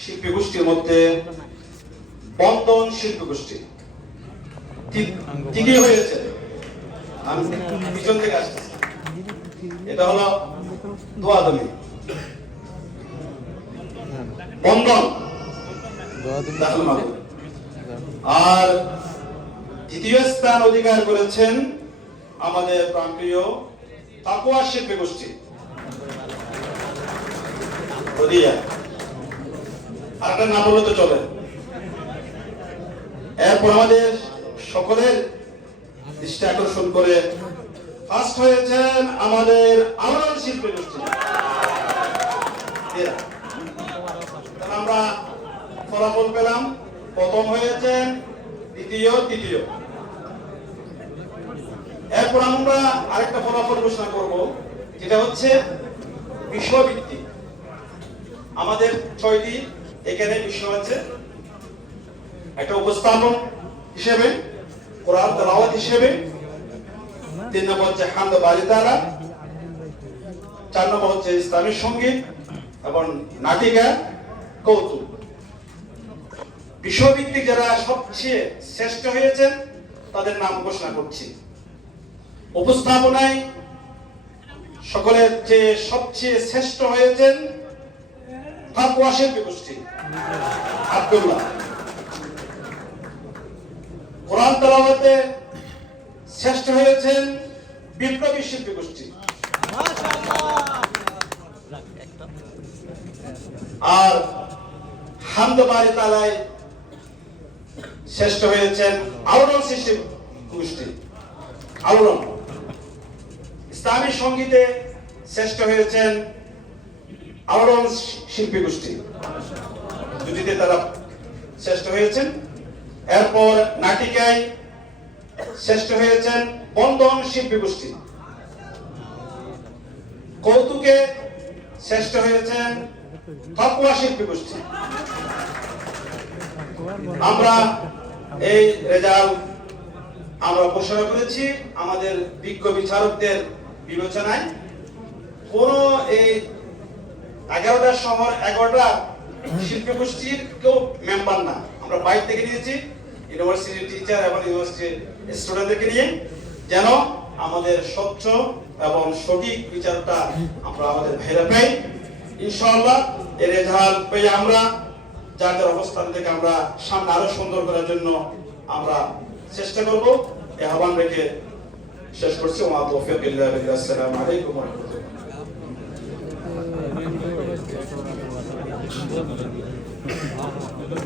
শিল্পী গোষ্ঠীর মধ্যে বন্ধন শিল্পী গোষ্ঠী তৃতীয় হয়েছে। আমি পিছন থেকে আসতেছি, এটা হলো দোয়াদমি বন্ধন। আর তৃতীয় স্থান অধিকার করেছেন আমাদের প্রান্তীয় তাকওয়া শিল্পী গোষ্ঠী আর একটা না বললে তো চলে। এরপর আমাদের সকলের দৃষ্টি আকর্ষণ করে ফার্স্ট হয়েছেন আমাদের আলোড়ন শিল্পী গোষ্ঠী। আমরা ফলাফল পেলাম, প্রথম হয়েছেন, দ্বিতীয়, তৃতীয়। এরপর আমরা আরেকটা ফলাফল ঘোষণা করব, যেটা হচ্ছে বিষয়ভিত্তিক। আমাদের 6টি এখানে বিষয় আছে, একটা উপস্থাপন হিসেবে, কোরআন তেলাওয়াত হিসেবে, 3 নম্বর হচ্ছে হামদ বাড়ি তারা, 4 নম্বর হচ্ছে ইসলামী সঙ্গীত এবং নাটিকা কৌতুক। বিষয়ভিত্তিক যারা সবচেয়ে শ্রেষ্ঠ হয়েছেন তাদের নাম ঘোষণা করছি। উপস্থাপনায় সকলের চেয়ে সবচেয়ে শ্রেষ্ঠ হয়েছেন তাকওয়া শিল্পী গোষ্ঠী আব্দুল্লাহ। কোরআন তেলাওয়াতে শ্রেষ্ঠ হয়েছেন বিপ্লবী শিল্পী গোষ্ঠী। আর হামদ বাড়ি তালায় শ্রেষ্ঠ হয়েছেন আলোড়ন শিল্পী গোষ্ঠী আলোড়ন। ইসলামী সঙ্গীতে শ্রেষ্ঠ হয়েছেন আলোড়ন শিল্পী গোষ্ঠী, দুটিতে তারা শ্রেষ্ঠ হয়েছেন। এরপর নাটিকায় শ্রেষ্ঠ হয়েছেন বন্ধন শিল্পী গোষ্ঠী। কৌতুকে শ্রেষ্ঠ হয়েছেন তাকওয়া শিল্পী গোষ্ঠী। আমরা এই রেজাল্ট আমরা ঘোষণা করেছি আমাদের বিজ্ঞ বিচারকদের বিবেচনায়। কোন এই 11টা শহর 11টা শিল্পী গোষ্ঠীর কেউ মেম্বার না, আমরা বাইরে থেকে নিয়েছি, ইউনিভার্সিটি টিচার এবং ইউনিভার্সিটি স্টুডেন্টদেরকে নিয়ে, যেন আমাদের স্বচ্ছ এবং সঠিক বিচারটা আমরা আমাদের ভাইরা পাই। ইনশাআল্লাহ এর রেজাল্ট পেয়ে আমরা যাদের অবস্থান থেকে আমরা সামনে আরো সুন্দর করার জন্য আমরা চেষ্টা করব। এই আহ্বান রেখে শেষ করছি। ওয়া তাওফীক ইল্লা বিল্লাহ। আসসালামু আলাইকুম ওয়া রাহমাতুল্লাহ।